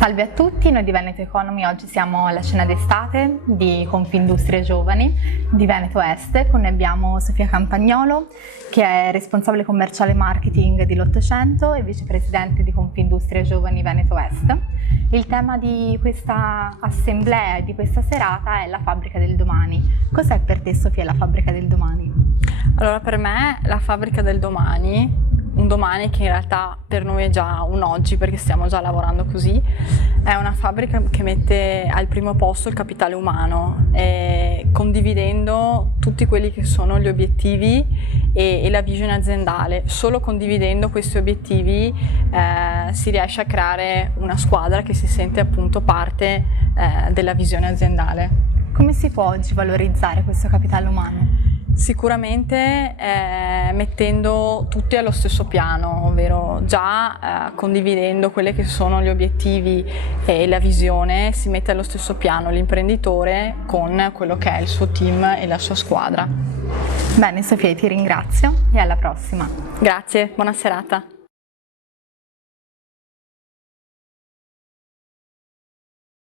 Salve a tutti, noi di Veneto Economy oggi siamo alla cena d'estate di Confindustria Giovani di Veneto Est. Con noi abbiamo Sofia Campagnolo, che è responsabile commerciale marketing di l'Ottocento e vicepresidente di Confindustria Giovani Veneto Est. Il tema di questa assemblea e di questa serata è la fabbrica del domani. Cos'è per te, Sofia, la fabbrica del domani? Allora, per me la fabbrica del domani, un domani che in realtà per noi è già un oggi perché stiamo già lavorando così, è una fabbrica che mette al primo posto il capitale umano, condividendo tutti quelli che sono gli obiettivi e la visione aziendale. Solo condividendo questi obiettivi si riesce a creare una squadra che si sente appunto parte della visione aziendale. Come si può oggi valorizzare questo capitale umano? Sicuramente mettendo tutti allo stesso piano, ovvero già condividendo quelli che sono gli obiettivi e la visione, si mette allo stesso piano l'imprenditore con quello che è il suo team e la sua squadra. Bene Sofia, ti ringrazio e alla prossima. Grazie, buona serata.